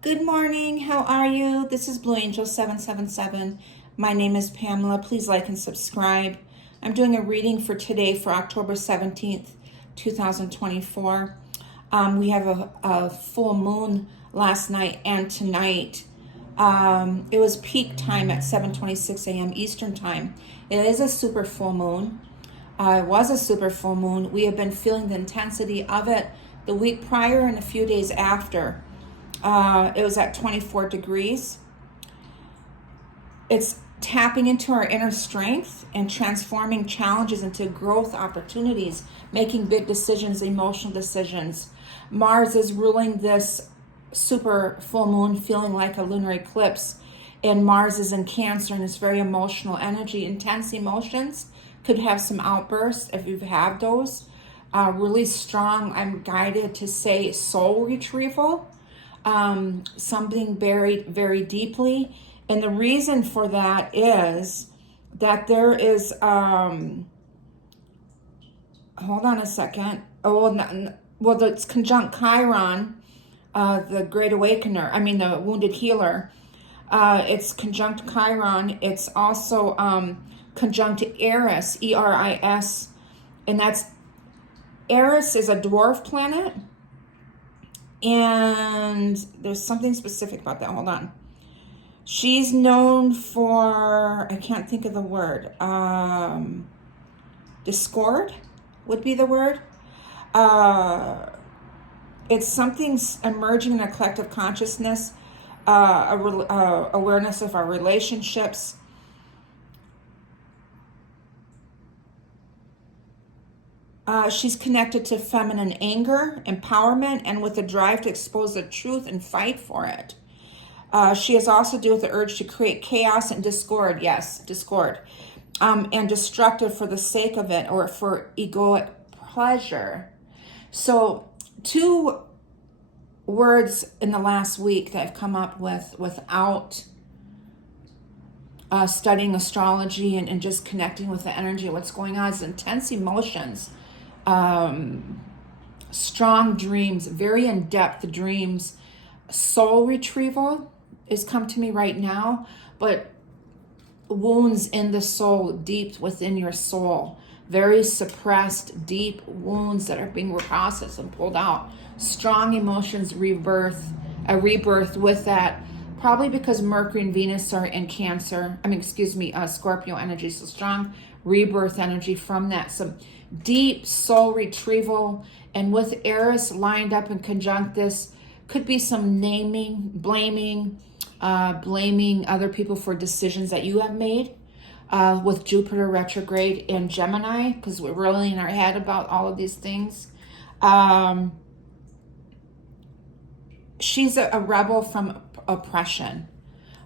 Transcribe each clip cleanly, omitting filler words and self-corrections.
Good morning. How are you? This is Blue Angel 777. My name is Pamela. Please like and subscribe. I'm doing a reading for today for October 17th, 2024. We have a full moon last night and tonight. It was peak time at 7:26 a.m. Eastern time. It is a super full moon. It was a super full moon. We have been feeling the intensity of it the week prior and a few days after. It was at 24 degrees. It's tapping into our inner strength and transforming challenges into growth opportunities, making big decisions, emotional decisions. Mars is ruling this super full moon, feeling like a lunar eclipse. And Mars is in Cancer and it's very emotional energy, intense emotions. Could have some outbursts if you have those. Really strong, I'm guided to say soul retrieval. Something buried very deeply. And the reason for that is that there is, hold on a second. It's conjunct Chiron, the Great Awakener, the Wounded Healer. It's conjunct Chiron. It's also conjunct Aries, Eris. And Aries is a dwarf planet. And there's something specific about that. Hold on. She's known for, I can't think of the word. Discord would be the word. It's something emerging in a collective consciousness, awareness of our relationships. She's connected to feminine anger, empowerment, and with the drive to expose the truth and fight for it. She has also to do with the urge to create chaos and discord. Yes, discord. And destructive for the sake of it or for egoic pleasure. So 2 words in the last week that I've come up with without studying astrology and just connecting with the energy of what's going on is intense emotions. Strong dreams, very in-depth dreams. Soul retrieval is come to me right now, but wounds in the soul, deep within your soul, very suppressed, deep wounds that are being processed and pulled out. Strong emotions, a rebirth with that, probably because Mercury and Venus are in Cancer. Scorpio energy, so strong rebirth energy from that. So deep soul retrieval, and with Aries lined up and conjunct this, could be some blaming other people for decisions that you have made, with Jupiter retrograde in Gemini, because we're really in our head about all of these things. She's a rebel from oppression.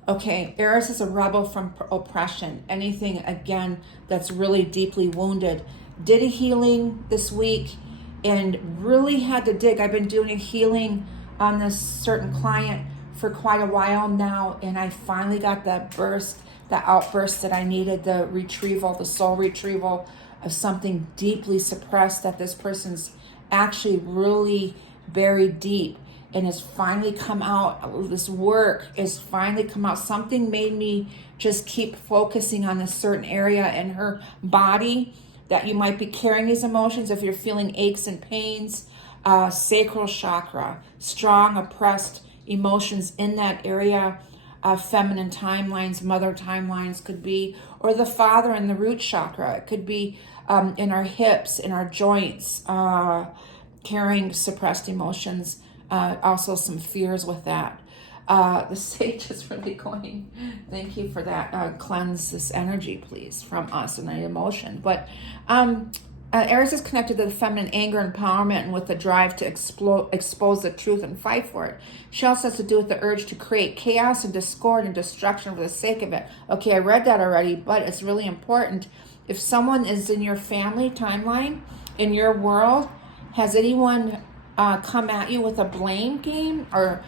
Okay, Aries is a rebel from oppression. Anything, again, that's really deeply wounded. Did a healing this week and really had to dig. I've been doing a healing on this certain client for quite a while now, and I finally got the outburst that I needed, the retrieval, the soul retrieval of something deeply suppressed that this person's actually really buried deep. And has finally come out. This work has finally come out. Something made me just keep focusing on this certain area in her body that you might be carrying these emotions. If you're feeling aches and pains, sacral chakra, strong oppressed emotions in that area, feminine timelines, mother timelines could be, or the father and the root chakra. It could be in our hips, in our joints, carrying suppressed emotions. Also some fears with that. The sage is really going, thank you for that. Cleanse this energy, please, from us and the emotion. But Aries is connected to the feminine anger, empowerment, and with the drive to expose the truth and fight for it. She also has to do with the urge to create chaos and discord and destruction for the sake of it. Okay, I read that already, but it's really important. If someone is in your family timeline, in your world, has anyone come at you with a blame game, or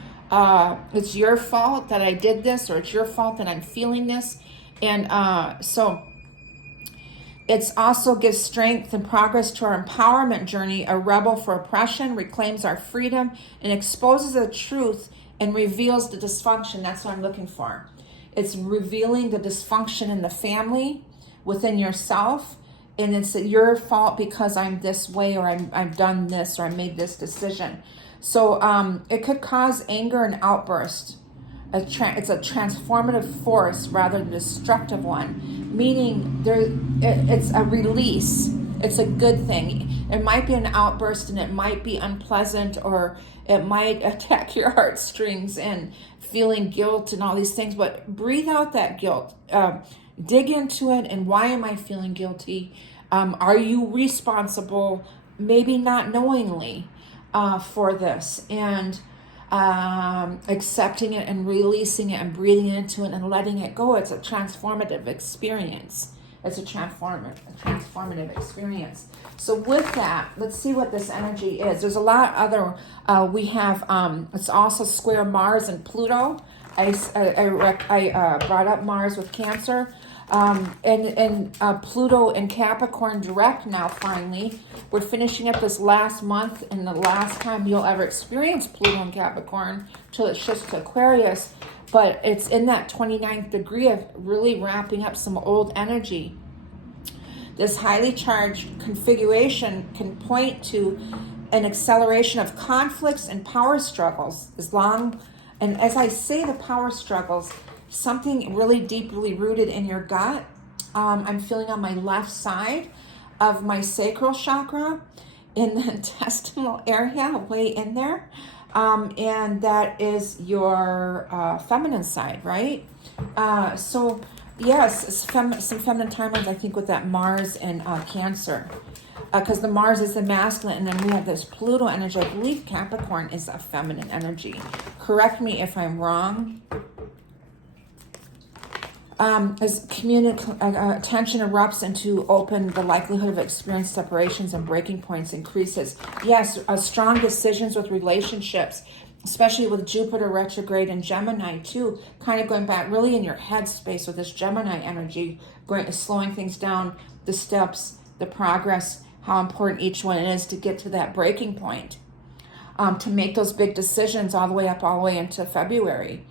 it's your fault that I did this, or it's your fault that I'm feeling this? And so it's also gives strength and progress to our empowerment journey. A rebel for oppression reclaims our freedom and exposes the truth and reveals the dysfunction. That's what I'm looking for. It's revealing the dysfunction in the family, within yourself, and it's your fault because I'm this way, or I've done this, or I made this decision. So it could cause anger and outburst. It's a transformative force rather than a destructive one, meaning it's a release. It's a good thing. It might be an outburst, and it might be unpleasant, or it might attack your heartstrings and feeling guilt and all these things, but breathe out that guilt. Dig into it, and why am I feeling guilty? Are you responsible, maybe not knowingly, for this? And accepting it and releasing it and breathing into it and letting it go. It's a transformative experience. It's a transformative experience. So with that, let's see what this energy is. There's a lot other, we have, it's also square Mars and Pluto. I brought up Mars with Cancer. And Pluto and Capricorn direct now, finally. We're finishing up this last month, and the last time you'll ever experience Pluto and Capricorn till it shifts to Aquarius. But it's in that 29th degree of really wrapping up some old energy. This highly charged configuration can point to an acceleration of conflicts and power struggles. And as I say the power struggles, something really deeply rooted in your gut. I'm feeling on my left side of my sacral chakra, in the intestinal area, way in there. And that is your feminine side, right? So yes, some feminine timelines, I think, with that Mars and Cancer. Because the Mars is the masculine, and then we have this Pluto energy. I believe Capricorn is a feminine energy. Correct me if I'm wrong. As tension erupts into open, the likelihood of experiencing separations and breaking points increases. Yes, strong decisions with relationships, especially with Jupiter retrograde and Gemini too, kind of going back really in your head space with this Gemini energy, slowing things down, the steps, the progress, how important each one is to get to that breaking point, to make those big decisions all the way into February.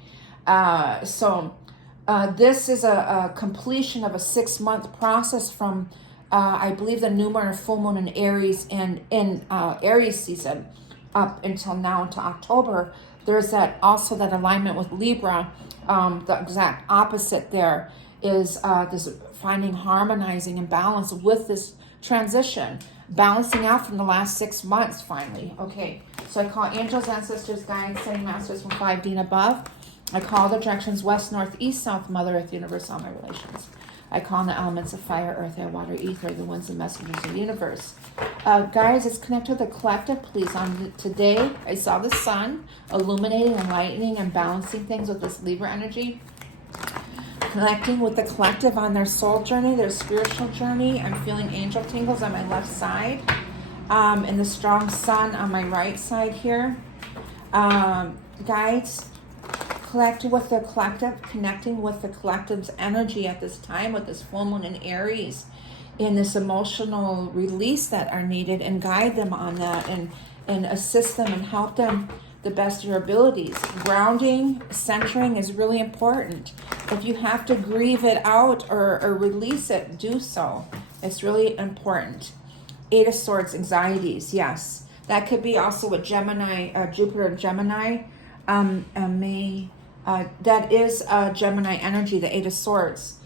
This is a completion of a 6-month process from, I believe, the new moon or full moon in Aries, and in Aries season up until now, into October. There's that alignment with Libra. The exact opposite there is this finding harmonizing and balance with this transition, balancing out from the last 6 months finally. Okay, so I call angels, ancestors, guides, setting masters from 5D and above. I call the directions west, north, east, south, Mother Earth, universe, all my relations. I call on the elements of fire, earth, air, water, ether, the winds and messengers of the universe. Guys, it's connected to the collective, please. Today, I saw the sun illuminating, enlightening, and balancing things with this Libra energy. Connecting with the collective on their soul journey, their spiritual journey. I'm feeling angel tingles on my left side. And the strong sun on my right side here. Guides, connecting with the collective's energy at this time with this full moon in Aries, in this emotional release that are needed, and guide them on that, and assist them and help them the best of your abilities. Grounding, centering is really important. If you have to grieve it out or release it, do so. It's really important. 8 of Swords, anxieties, yes. That could be also with Gemini, Jupiter and Gemini. That is Gemini energy, the 8 of Swords.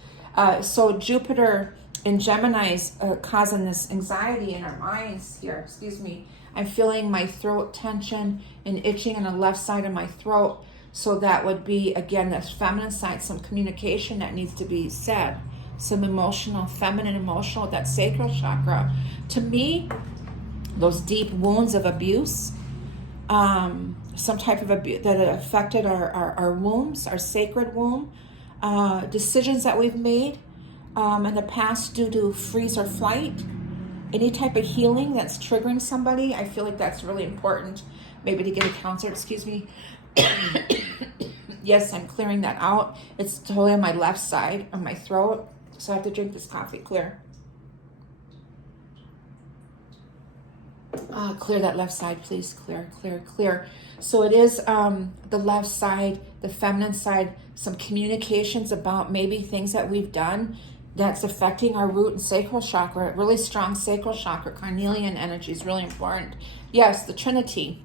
So Jupiter in Gemini is causing this anxiety in our minds here. Excuse me. I'm feeling my throat tension and itching on the left side of my throat. So that would be, again, that feminine side, some communication that needs to be said. Some feminine emotional, that sacral chakra. To me, those deep wounds of abuse, some type of abuse that affected our wombs, our sacred womb, decisions that we've made in the past due to freeze or flight, any type of healing that's triggering somebody. I feel like that's really important, maybe to get a counselor, excuse me. Yes, I'm clearing that out. It's totally on my left side of my throat, so I have to drink this coffee. Clear that left side, please. Clear. So it is the left side, the feminine side, some communications about maybe things that we've done that's affecting our root and sacral chakra. Really strong sacral chakra. Carnelian energy is really important. Yes, the Trinity.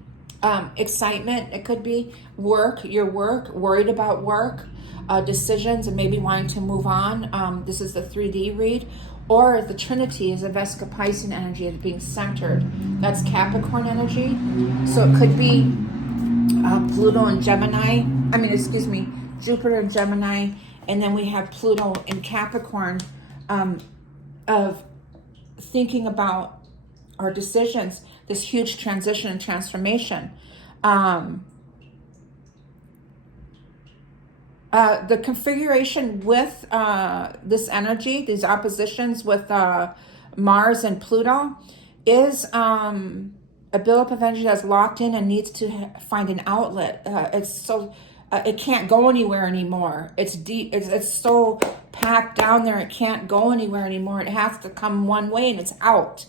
Excitement, it could be work, your work, worried about work, decisions, and maybe wanting to move on. This is the 3D read. Or the Trinity is a Vesica Piscean energy of being centered. That's Capricorn energy. So it could be Pluto and Gemini. Jupiter and Gemini. And then we have Pluto in Capricorn, of thinking about our decisions, this huge transition and transformation. The configuration with this energy, these oppositions with Mars and Pluto, is a buildup of energy that's locked in and needs to find an outlet. It can't go anywhere anymore. It's deep. It's so packed down there. It can't go anywhere anymore. It has to come one way, and it's out.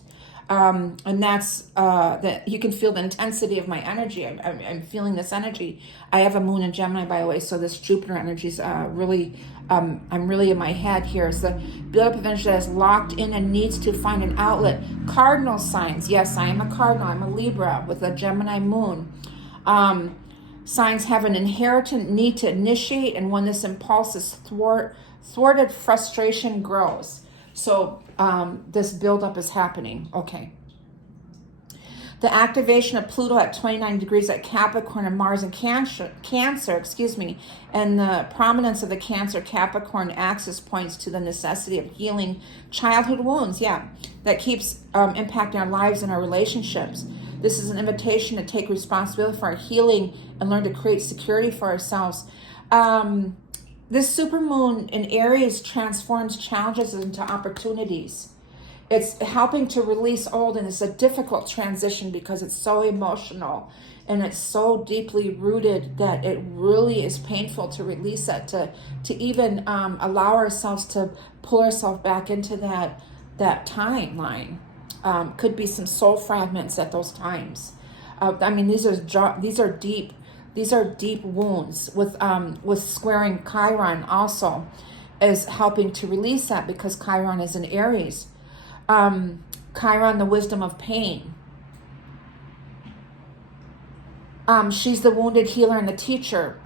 And that's that you can feel the intensity of my energy. I'm feeling this energy. I have a moon in Gemini, by the way, so this Jupiter energy is really, I'm really in my head here. It's the buildup of energy that is locked in and needs to find an outlet. Cardinal signs. Yes, I am a cardinal. I'm a Libra with a Gemini moon. Signs have an inherent need to initiate, and when this impulse is thwarted, frustration grows. So this buildup is happening. Okay. The activation of Pluto at 29 degrees at Capricorn and Mars in Cancer, and the prominence of the Cancer-Capricorn axis points to the necessity of healing childhood wounds. Yeah, that keeps impacting our lives and our relationships. This is an invitation to take responsibility for our healing and learn to create security for ourselves. This supermoon in Aries transforms challenges into opportunities. It's helping to release old, and it's a difficult transition because it's so emotional and it's so deeply rooted that it really is painful to release it, to even allow ourselves to pull ourselves back into that timeline. Could be some soul fragments at those times. These are deep wounds. With squaring Chiron also is helping to release that, because Chiron is in Aries. Chiron, the wisdom of pain. She's the wounded healer and the teacher.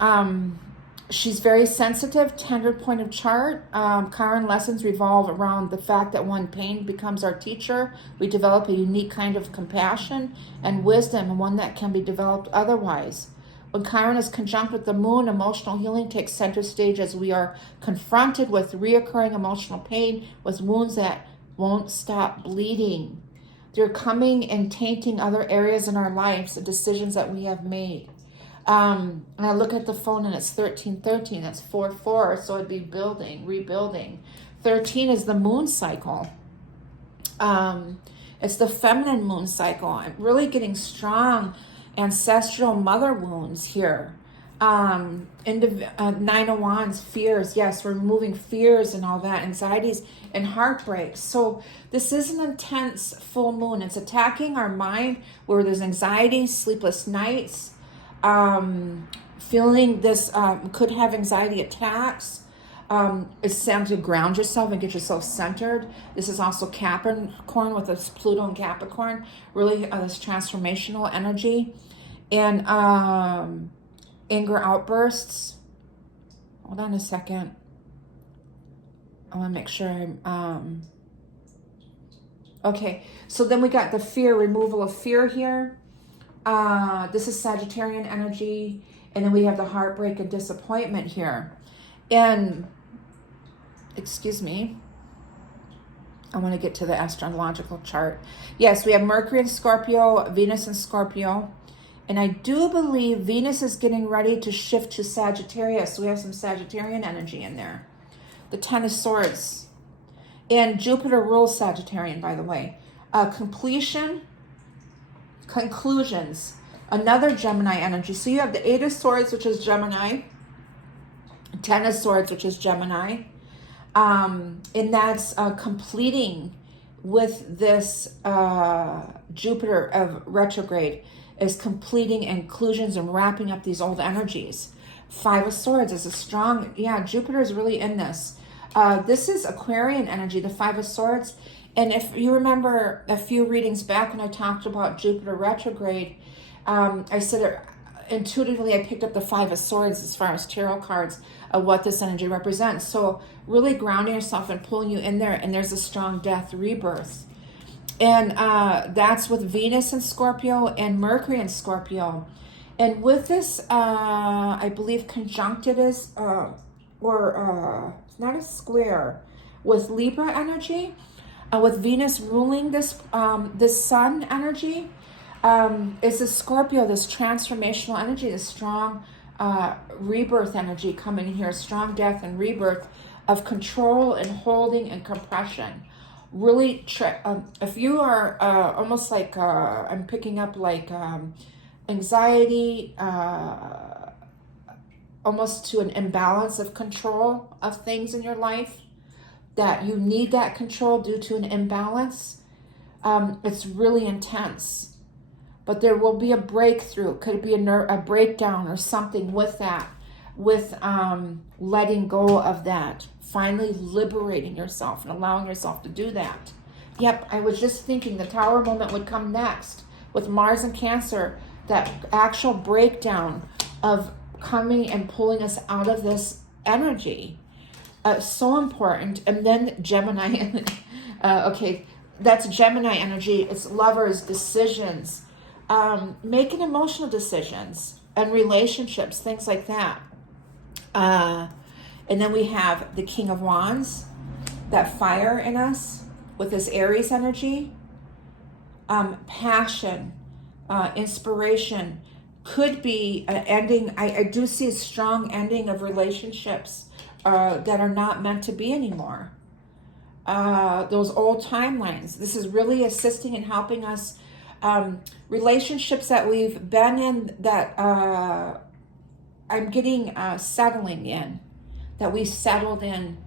She's very sensitive, tender point of chart. Chiron lessons revolve around the fact that when pain becomes our teacher, we develop a unique kind of compassion and wisdom, and one that can be developed otherwise. When Chiron is conjunct with the moon, emotional healing takes center stage as we are confronted with reoccurring emotional pain, with wounds that won't stop bleeding. They're coming and tainting other areas in our lives, the decisions that we have made. And I look at the phone and it's 1313. That's 4-4. So it'd be rebuilding. 13 is the moon cycle. It's the feminine moon cycle. I'm really getting strong ancestral mother wounds here. Nine of Wands, fears. Yes, we're removing fears and all that, anxieties and heartbreaks. So this is an intense full moon. It's attacking our mind where there's anxiety, sleepless nights, feeling this, could have anxiety attacks. It's time to ground yourself and get yourself centered. This is also Capricorn with this Pluto and Capricorn, really this transformational energy. And anger outbursts. Hold on a second. I want to make sure I'm okay. So then we got the fear, removal of fear here. This is Sagittarian energy, and then we have the heartbreak and disappointment here. And excuse me, I want to get to the astrological chart. Yes, we have Mercury in Scorpio, Venus in Scorpio. And I do believe Venus is getting ready to shift to Sagittarius. So we have some Sagittarian energy in there. The Ten of Swords. And Jupiter rules Sagittarian, by the way. Completion, conclusions. Another Gemini energy. So you have the Eight of Swords, which is Gemini. Ten of Swords, which is Gemini. And that's completing with this Jupiter of retrograde. is completing inclusions and wrapping up these old energies. Five of Swords is a strong, Jupiter is really in this. This is Aquarian energy, the Five of Swords. And if you remember a few readings back when I talked about Jupiter retrograde, I said intuitively I picked up the Five of Swords as far as tarot cards of what this energy represents. So really grounding yourself and pulling you in there, and there's a strong death rebirth. And that's with Venus in Scorpio and Mercury in Scorpio. And with this, I believe conjuncted is, it's not a square, with Libra energy, with Venus ruling this sun energy, is the Scorpio, this transformational energy, this strong rebirth energy coming here, strong death and rebirth of control and holding and compression. Really, if you are almost like, I'm picking up like anxiety, almost to an imbalance of control of things in your life, that you need that control due to an imbalance, it's really intense. But there will be a breakthrough. Could it be a breakdown or something with that, with letting go of that, finally liberating yourself and allowing yourself to do that. Yep, I was just thinking the Tower moment would come next with Mars and Cancer, that actual breakdown of coming and pulling us out of this energy. So important. And then Gemini, okay, that's Gemini energy. It's lovers, decisions, making emotional decisions and relationships, things like that. And then we have the King of Wands, that fire in us with this Aries energy, passion, inspiration, could be an ending. I do see a strong ending of relationships that are not meant to be anymore. Those old timelines. This is really assisting and helping us. Relationships that we've been in that I'm getting settling in, that we settled in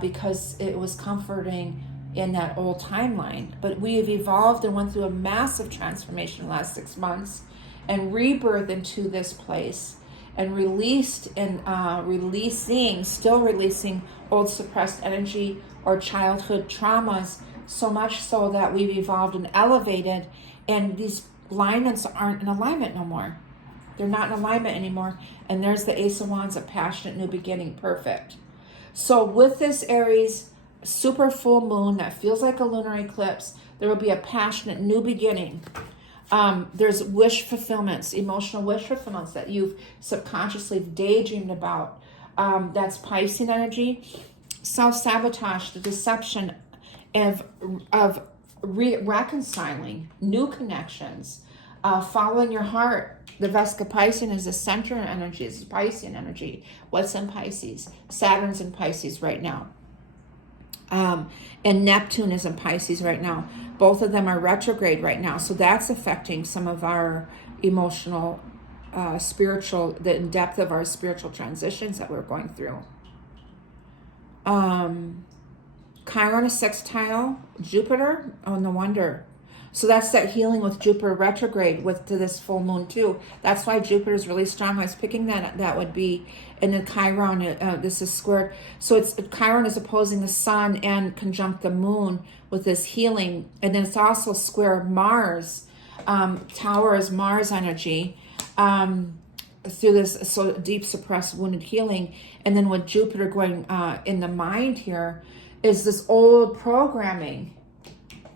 because it was comforting in that old timeline. But we have evolved and went through a massive transformation in the last 6 months and rebirth into this place, and released and still releasing old suppressed energy or childhood traumas, so much so that we've evolved and elevated, and these alignments aren't in alignment no more. They're not in alignment anymore. And there's the Ace of Wands, a passionate new beginning, perfect. So with this Aries super full moon that feels like a lunar eclipse, there will be a passionate new beginning. There's wish fulfillments, emotional wish fulfillments that you've subconsciously daydreamed about. That's Piscean energy. Self-sabotage, the deception of reconciling, new connections, following your heart. The Vesca Piscean is the center energy. It's Piscean energy. What's in Pisces? Saturn's in Pisces right now. And Neptune is in Pisces right now. Both of them are retrograde right now. So that's affecting some of our emotional, spiritual, the depth of our spiritual transitions that we're going through. Chiron is sextile Jupiter. Oh, no wonder. So that's that healing with Jupiter retrograde to this full moon too. That's why Jupiter is really strong. I was picking that would be, and then Chiron, this is squared. So it's Chiron is opposing the sun and conjunct the moon with this healing. And then it's also square Mars. Tower is Mars energy through this so deep suppressed wounded healing. And then with Jupiter going in the mind here is this old programming.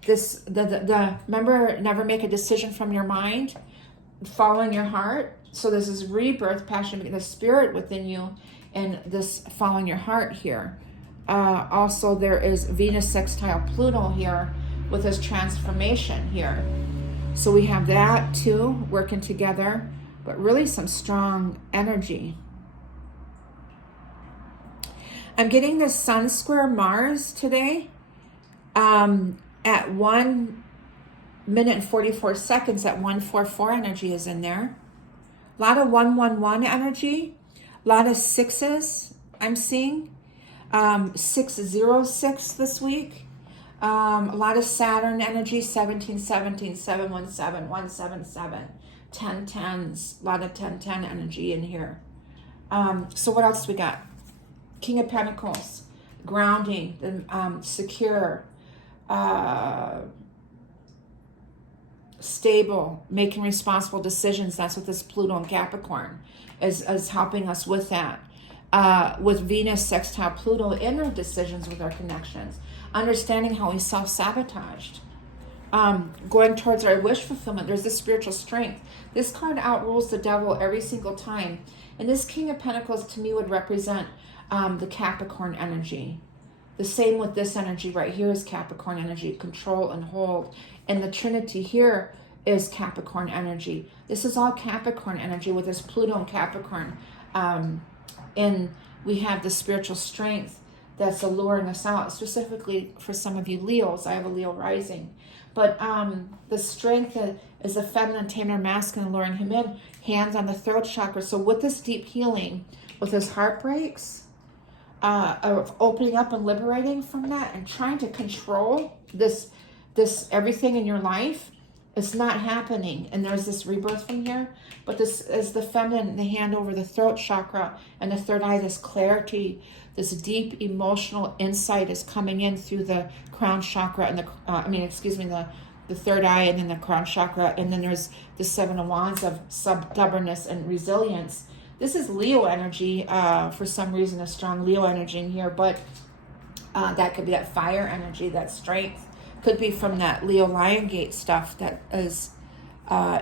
This remember, never make a decision from your mind, following your heart. So this is rebirth, passion, the spirit within you, and this following your heart here. Also, there is Venus sextile Pluto here with this transformation here. So we have that too working together, but really some strong energy. I'm getting this Sun square Mars today. At 1 minute and 44 seconds, at 144 energy is in there. A lot of 111 energy, a lot of sixes I'm seeing. 606 this week. A lot of Saturn energy, 1717, 717, 177. 10-10s, a lot of 10-10 energy in here. So what else we got? King of Pentacles, grounding, secure, stable, making responsible decisions. That's what this Pluto and Capricorn is helping us with that. With Venus sextile Pluto in our decisions with our connections, understanding how we self-sabotaged, going towards our wish fulfillment. There's this spiritual strength. This card outrules the devil every single time. And this King of Pentacles to me would represent the Capricorn energy. The same with this energy right here is Capricorn energy, control and hold. And the Trinity here is Capricorn energy. This is all Capricorn energy with this Pluto and Capricorn. And we have the spiritual strength that's alluring us out, specifically for some of you Leos. I have a Leo rising. But the strength is the feminine, tamer, masculine, luring him in, hands on the throat chakra. So with this deep healing, with his heartbreaks, of opening up and liberating from that and trying to control this everything in your life, it's not happening. And there's this rebirth from here. But this is the feminine, the hand over the throat chakra and the third eye, this clarity, this deep emotional insight is coming in through the crown chakra and the third eye and then the crown chakra. And then there's the Seven of Wands of stubbornness and resilience. This is Leo energy, for some reason, a strong Leo energy in here, but that could be that fire energy, that strength. Could be from that Leo Lion Gate stuff that is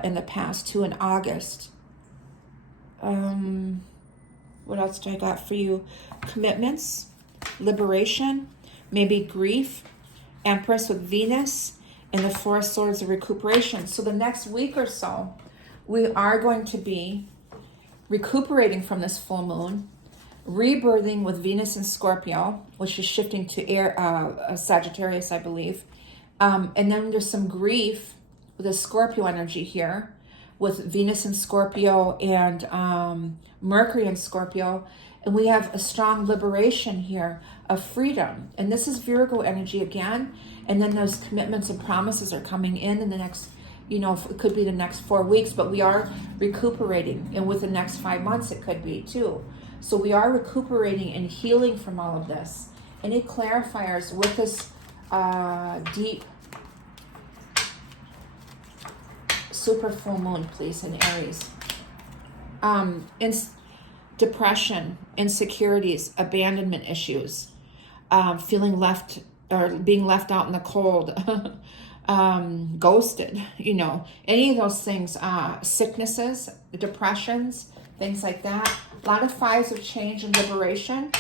in the past too, in August. What else do I got for you? Commitments, liberation, maybe grief, Empress with Venus, and the Four of Swords of recuperation. So the next week or so, we are going to be recuperating from this full moon, rebirthing with Venus and Scorpio, which is shifting to Sagittarius, I believe. And then there's some grief with a Scorpio energy here, with Venus and Scorpio and Mercury and Scorpio. And we have a strong liberation here of freedom. And this is Virgo energy again. And then those commitments and promises are coming in the next, it could be the next 4 weeks, but we are recuperating. And with the next 5 months, it could be too. So we are recuperating and healing from all of this. Any clarifiers with this deep super full moon, please, in Aries? Depression, insecurities, abandonment issues, feeling left or being left out in the cold, ghosted, any of those things, sicknesses, depressions, things like that. A lot of fives of change and liberation.